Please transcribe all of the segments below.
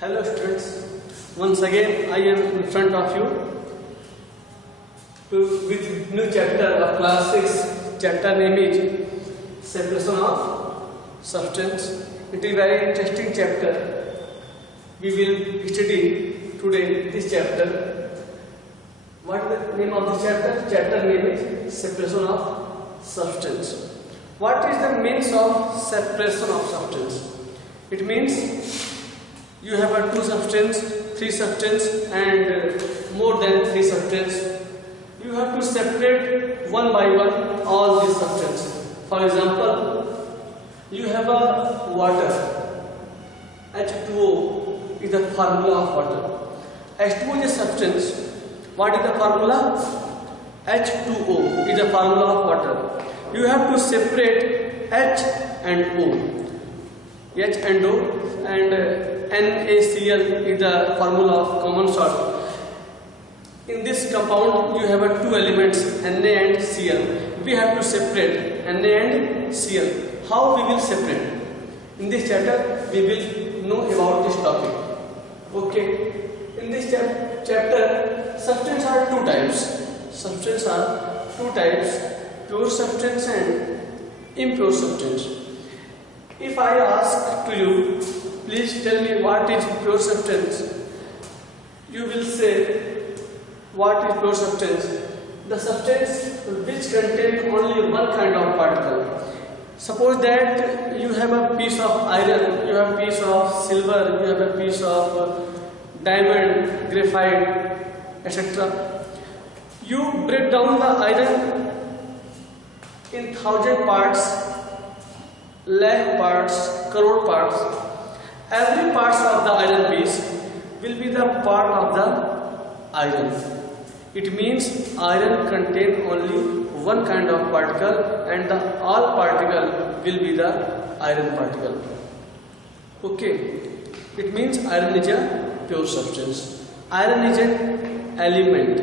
Hello students, once again I am in front of you with new chapter of class 6. Chapter name is separation of substance. It is very interesting chapter. We will study today this chapter. What is the name of the chapter? Chapter name is separation of substance. What is the means of separation of substance? It means you have a two substance, three substance and more than three substance. You have to separate one by one all these substance. For example, you have a water. H2O is the formula of water. H2O is a substance. What is the formula? H2O is the formula of water. You have to separate H and O. H and O and NaCl is the formula of common salt. In this compound you have two elements Na and Cl. We have to separate Na and Cl. How we will separate? In this chapter we will know about this topic. Okay. In this chapter substance are two types. Substance are two types: pure substance and impure substance. If I ask to you, please tell me what is pure substance, you will say, what is pure substance? The substance which contains only one kind of particle. Suppose that you have a piece of iron, you have a piece of silver, you have a piece of diamond, graphite, etc. You break down the iron in 1,000 parts, lakh parts, crore parts. Every part of the iron piece will be the part of the iron. It means iron contains only one kind of particle and the all particle will be the iron particle. Okay. It means iron is a pure substance. Iron is an element.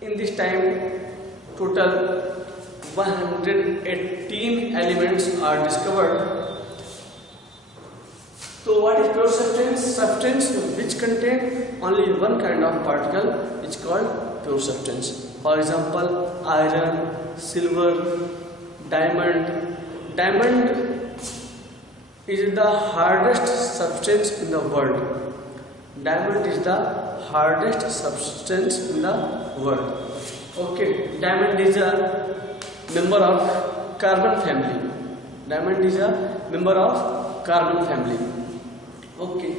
In this time total 118 elements are discovered. So what is pure substance? Substance which contain only one kind of particle is called pure substance. For example, iron, silver, diamond. Diamond is the hardest substance in the world. Diamond is the hardest substance in the world. Okay, diamond is a member of carbon family. Diamond is a member of carbon family. Okay.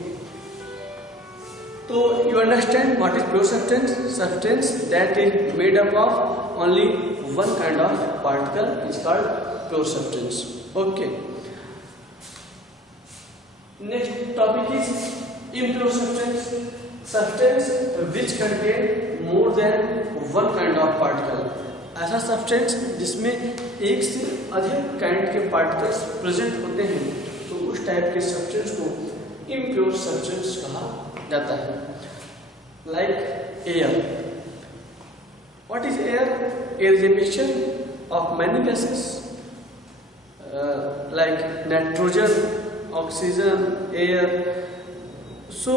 So you understand what is pure substance? Substance that is made up of only one kind of particle is called pure substance. Okay. Next topic is impure substance. Substance which contain more than one kind of particle. ऐसा substance जिसमें एक से अधिक kind के particles present होते हैं, तो उस टाइप के सब्सटेंस को इम्प्योर सब्सटेंस कहा जाता है. Like air. What is air? Air is a mixture of many gases like nitrogen, oxygen, air. So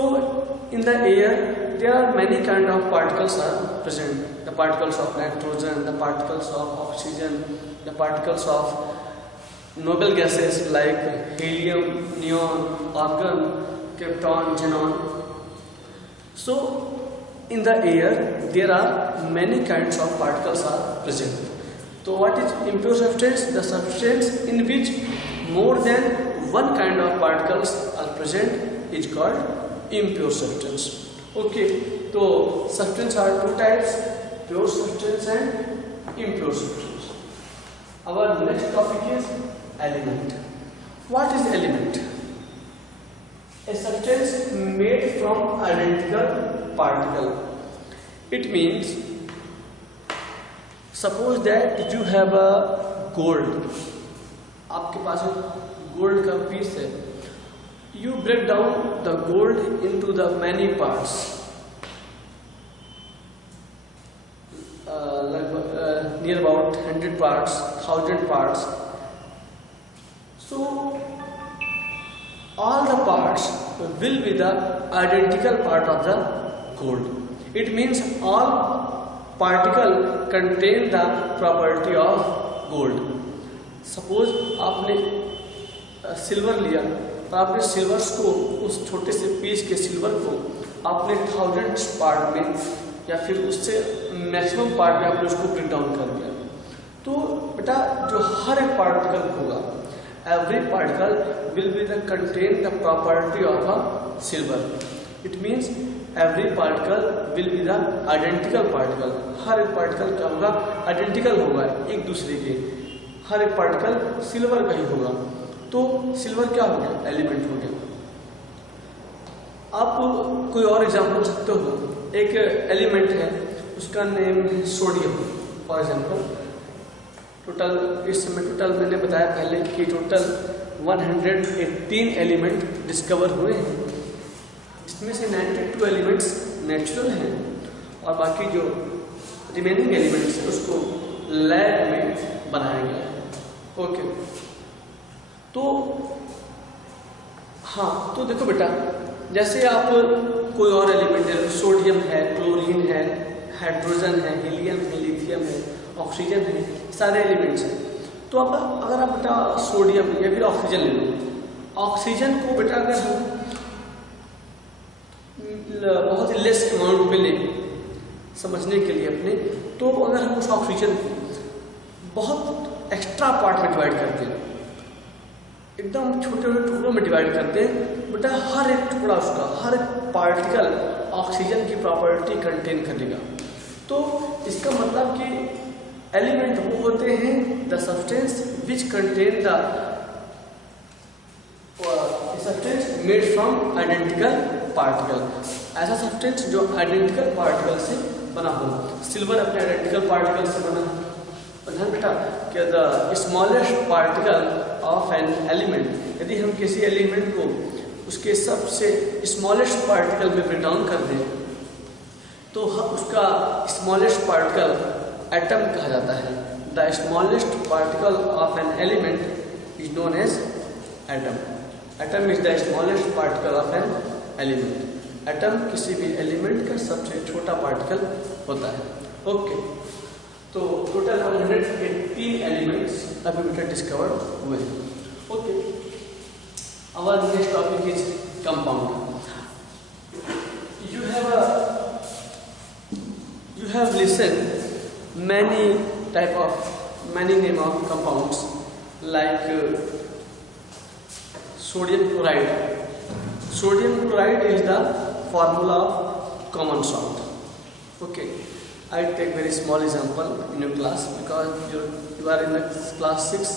in the air there are many kind of particles are present. The particles of nitrogen, the particles of oxygen, the particles of noble gases like helium, neon, argon, krypton, xenon. So in the air there are many kinds of particles are present. So what is impure substance? The substance in which more than one kind of particles are present is called impure substance. Okay, so substance are two types: pure substance and impure substance. Our next topic is element. What is element? A substance made from identical particle. It means, suppose that you have a gold. आपके पास gold का piece है. You break down the gold into the many parts, near about 100 parts, 1000 parts. So all the parts will be the identical part of the gold. It means all particle contain the property of gold. Suppose आपने silver लिया तो आपने silvers को, उस छोटे से piece के silver को आपने 1000 पार्ट में या फिर उससे मैक्सिमम पार्ट में आपने उसको ब्रेक डाउन कर दिया। तो बेटा जो हर एक पार्टिकल होगा, every particle will be the contain the property of a silver. It means every particle will be the identical particle. हर एक पार्टिकल क्या होगा? आइडेंटिकल होगा एक दूसरे के। हर एक पार्टिकल सिल्वर का ही होगा। तो सिल्वर क्या हो गया? एलिमेंट हो गया। आप कोई और एग्जांपल सकते हो। एक एलिमेंट है, उसका नेम है सोडियम फॉर एग्जांपल। टोटल इस समय टोटल मैंने बताया पहले कि टोटल 118 एलिमेंट डिस्कवर हुए हैं, जिसमें से 92 एलिमेंट्स नेचुरल हैं और बाकी जो रिमेनिंग एलिमेंट्स हैं उसको लैब में बनाया गया है। ओके, तो हाँ, तो देखो बेटा, जैसे आप कोई और एलिमेंट है, सोडियम है, क्लोरीन है, हाइड्रोजन है, हीलियम है, लिथियम है, ऑक्सीजन है, सारे एलिमेंट्स हैं। तो अब अगर आप बेटा सोडियम या फिर ऑक्सीजन ले लो, ऑक्सीजन को बेटा अगर हम बहुत ही लेस अमाउंट में लें समझने के लिए अपने, तो अगर हम उस ऑक्सीजन को बहुत एक्स्ट्रा पार्ट में डिवाइड करते हैं, एकदम छोटे छोटे टुकड़ों में डिवाइड करते हैं, बेटा हर एक टुकड़ा उसका, हर एक पार्टिकल ऑक्सीजन की प्रॉपर्टी कंटेन करेगा। तो इसका मतलब कि एलिमेंट वो होते हैं the substance which contain the substance made from identical particle. ऐसा सब्सटेंस जो आइडेंटिकल पार्टिकल से बना हो। सिल्वर अपने आइडेंटिकल पार्टिकल से बना है। ध्यान बेटा कि the smallest particle of an element, यदि हम किसी एलिमेंट को उसके सबसे स्मॉलेस्ट पार्टिकल में ब्रेक डाउन कर दें तो उसका स्मॉलेस्ट पार्टिकल एटम कहा जाता है। The smallest particle of an element is known as atom. Atom is the smallest particle of an element. Atom किसी भी एलिमेंट का सबसे छोटा पार्टिकल होता है। ओके, तो टोटल 118 एलिमेंट्स अभी बेटा डिस्कवर्ड हुए हैं। Okay, our next topic is compound. You have listened many name of compounds like sodium chloride. Sodium chloride is the formula of common salt. Okay, I take very small example in your class because you are in the class 6.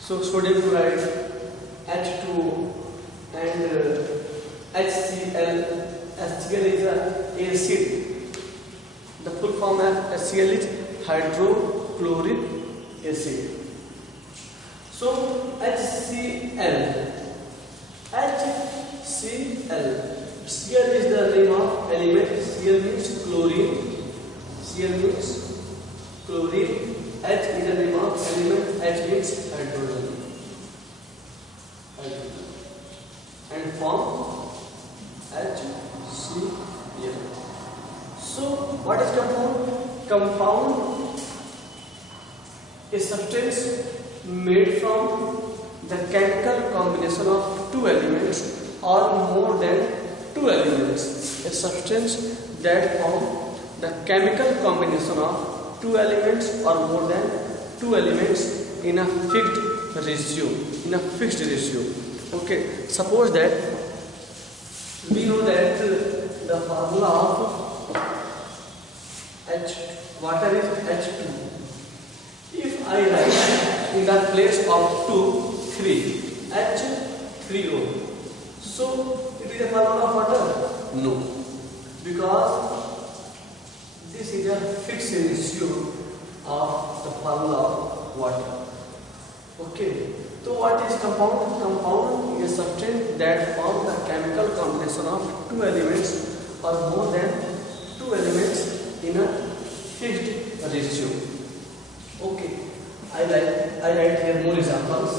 So sodium chloride, H2O and HCl. HCl is an acid. The full form of HCl is hydrochloric acid. So HCl. Cl is the name of element. Cl means chlorine. Cl means chlorine. H is the name of element. H means hydrogen. And form HCl. So what is compound? Compound is substance made from the chemical combination of two elements or more than two elements. A substance that form the chemical combination of two elements or more than two elements in a fixed ratio. Okay, suppose that we know that the formula of water is H2. If I write in the place of 2, 3, H3O, so it is a formula of water? No, because this is a fixed ratio of the formula of water. Okay, so what is compound? Compound is a substance that forms the chemical combination of two elements or more than two elements in a fixed ratio. Okay, I write here more examples.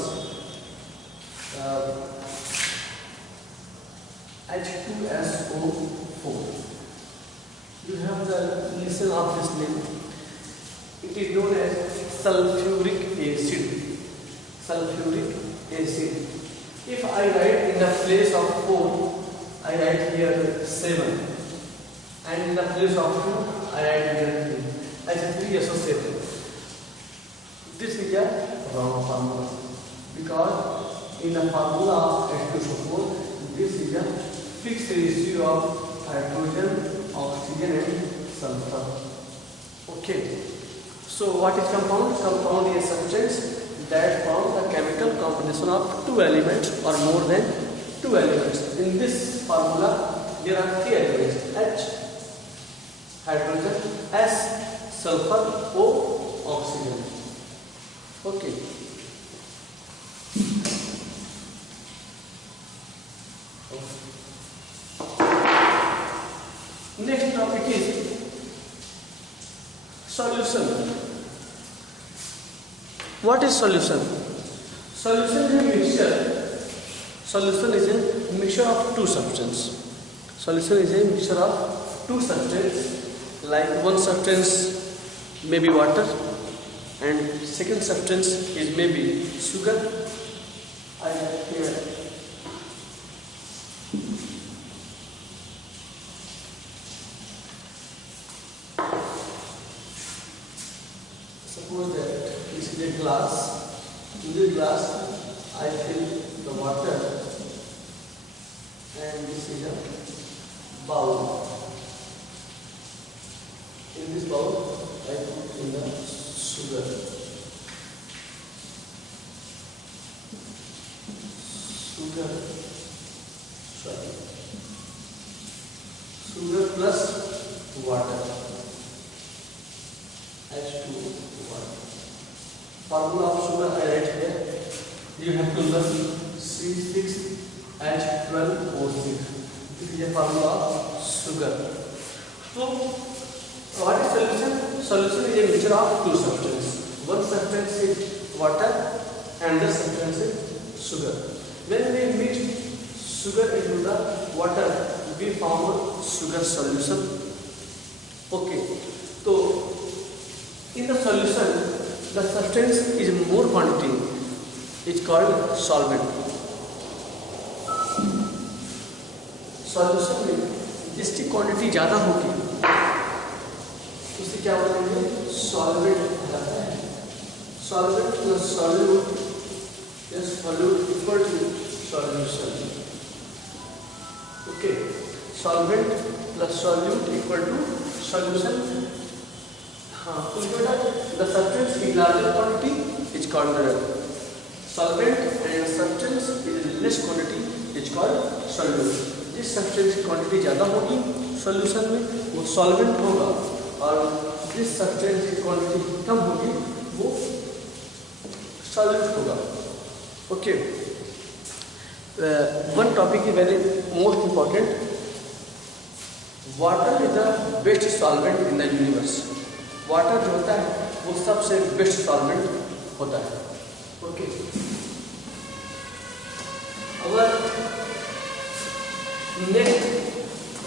H2SO4. You have the listen of this name. It is known as sulfuric acid. Sulfuric acid. If I write in the place of 4, I write here 7, and in the place of 2, I write here 3. As 3 associated. This is a wrong formula, because in the formula of H2SO4, this is a fixed ratio of hydrogen, oxygen and sulfur. Okay. So what is compound? Compound is a substance that forms the chemical combination of 2 elements or more than 2 elements. In this formula, there are 3 elements: H, hydrogen; S, sulfur; O, oxygen. Okay. Next topic is solution. What is solution? Solution is a mixture. Solution is a mixture of 2 substances. Solution is a mixture of 2 substances. Like one substance may be water, and second substance is maybe sugar. I have here suppose that this is a glass. In this glass, I fill the water, and this is a bowl. In this bowl, I put in the sugar. Sugar plus water. H2O. Formula of sugar I write here. You have to learn C6H12O6. This is a formula of sugar. So, what is solution? Solution is a mixture of 2 substances. One substance is water and the substance is sugar. When we mix sugar into the water, we form a sugar solution. Okay. So, in the solution, the substance is more quantity. It's called solvent. Solution में जिसकी quantity ज़्यादा होगी उसे क्या बोलेंगे? Solvent कहलाता है. Solvent plus solute is solute equal to solution. Okay. Solvent plus solute equal to solution. The substance in larger quantity is called solvent, and substance in less quantity is called solute. जिस substance की quantity ज़्यादा होगी solution में वो solvent होगा, और जिस substance की quantity कम होगी वो solute होगा. Okay. One topic is very most important. Water is the best solvent in the universe. Water जो होता है वो सबसे बेस्ट सॉल्वेंट होता है. Okay. Our next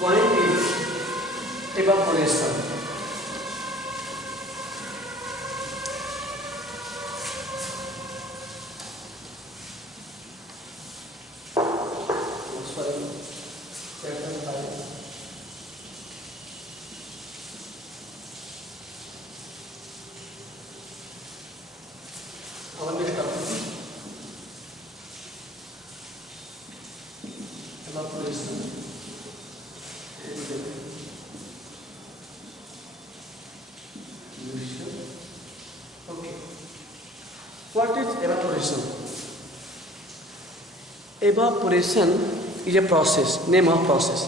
point is evaporation. Evaporation. Okay. What is evaporation? Evaporation is a process, name of process.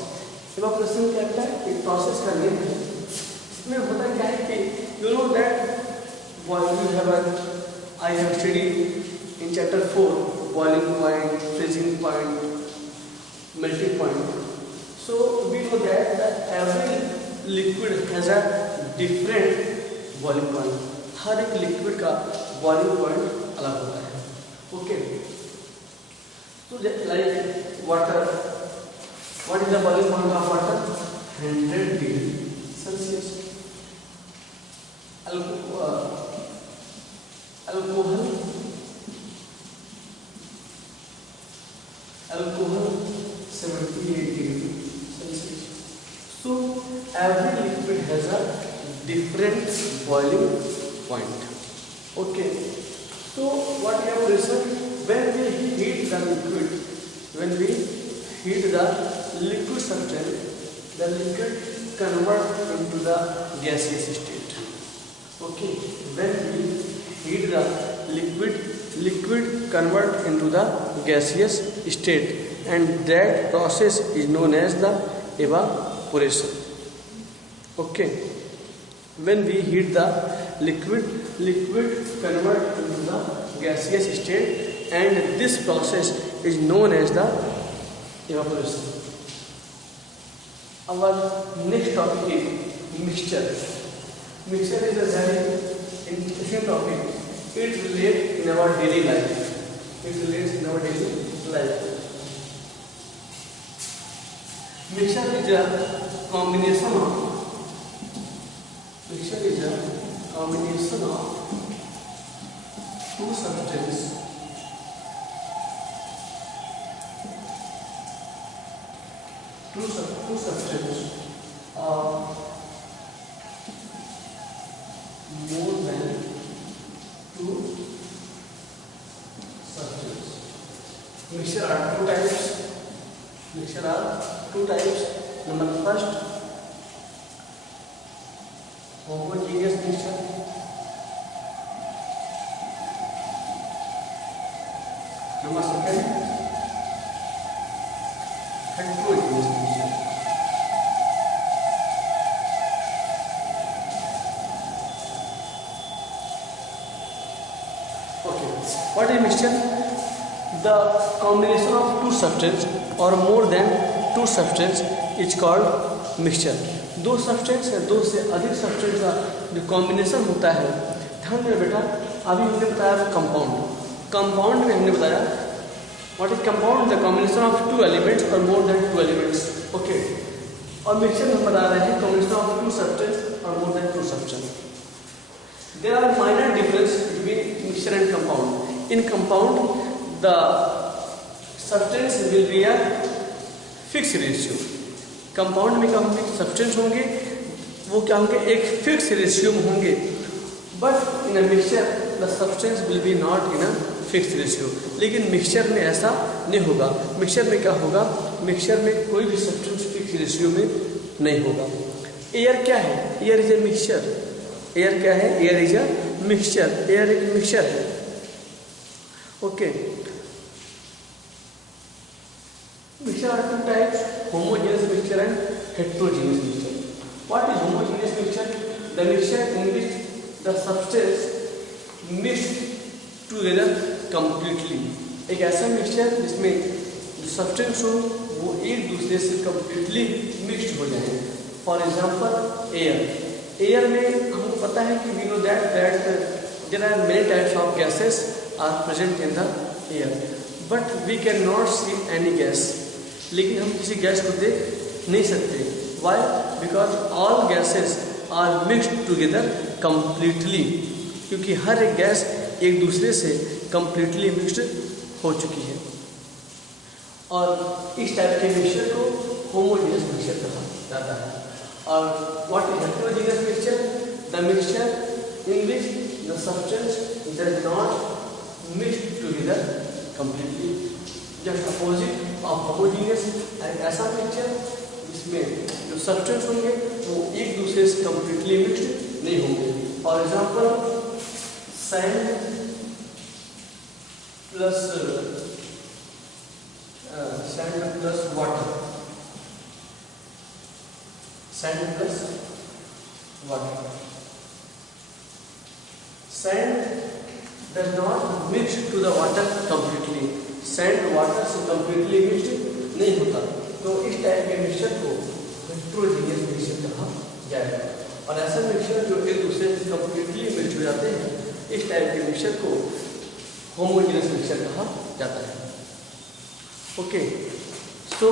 Evaporation क्या होता है? एक process का name है. इसमें होता क्या है कि you know that I have studied in chapter 4 boiling point, freezing point, melting point. So we know that every liquid has a different boiling point. हर एक liquid का boiling point अलग होता है. Okay. So like water What is the boiling point of water? 100 degree Celsius. Alcohol 78 degree Celsius. So every liquid has a different boiling point. Okay. So what we have listened, when we heat the liquid substance, the liquid convert into the gaseous state. Okay. When we heat the liquid convert into the gaseous state, and that process is known as the evaporation. Okay. When we heat the liquid convert into the gaseous state, and this process is known as the evaporation. Our next topic is mixture. Mixture is a very interesting topic. It relates in our daily life. Mixture is a combination of two substances or more than two substances. Mixture are two types. Number first, homogeneous mixture. Number second, heterogeneous mixture. Okay, what is mixture? The combination of two substances or more than two substances is called mixture. दो substance है, दो से अधिक substance का जो combination होता है। ध्यान देना बेटा, अभी हमने बताया कंपाउंड में हमने बताया what is compound, the combination of two elements or more than two elements. Okay, और मिक्सचर में हम बता रहे हैं कॉम्बिनेशन ऑफ टू सब्सटेंस और more than two substance. There are minor difference between mixture and compound. In compound the substance will be a fix ratio. Compound में क्या होंगे, सब्सटेंस होंगे, वो क्या होंगे, एक फिक्स रेशियो में होंगे। But in a mixture the substance will B not in a fix ratio. लेकिन मिक्सचर में ऐसा नहीं होगा। मिक्सचर में क्या होगा, मिक्सचर में कोई भी सब्सटेंस फिक्स रेशियो में नहीं होगा। एयर क्या है, air is a mixture. Air क्या है, air is a mixture. Air एक मिक्सचर है। Okay, mixture are two types, homogeneous mixture and heterogeneous mixture. What is homogeneous mixture? The mixture in which the substance mixed together completely. एक ऐसा mixture जिसमें जो substance हो वो एक दूसरे से completely mixed हो जाए। For example, air. Air में हमको पता है कि we know that there are many types of gases are present in the air, but we cannot see any gas. लेकिन हम किसी गैस को देख नहीं सकते। Why? Because all gases are mixed together completely, क्योंकि हर एक गैस एक दूसरे से कम्प्लीटली मिक्स्ड हो चुकी है। और इस टाइप के मिक्सचर को होमोजेनियस मिक्सचर कहा जाता है। और what is heterogeneous mixture? The mixture in which the substance does not mixed together completely. Just opposite of homogeneous, ऐसा मिक्सचर जिसमें जो सब्सटेंस होंगे वो एक दूसरे से कम्प्लीटली मिक्स्ड नहीं होंगे। For example, sand plus water. Sand plus water. Sand does not mix to the water completely. Sand water से कम्प्लीटली मिक्स्ड नहीं होता। तो इस टाइप के मिक्सचर को हेटेरोजेनियस मिक्सचर कहा जाएगा। और ऐसा मिक्सचर जो एक दूसरे से कम्प्लीटली मिक्स्ड हो जाते हैं, इस टाइप के मिक्सचर को होमोजेनियस मिक्सचर कहा जाता है। Okay, so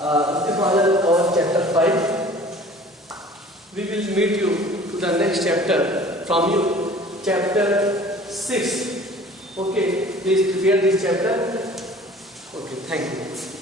This was our chapter 5. We will meet you to the next chapter from you, chapter 6. Okay, please prepare this chapter. Okay, thank you.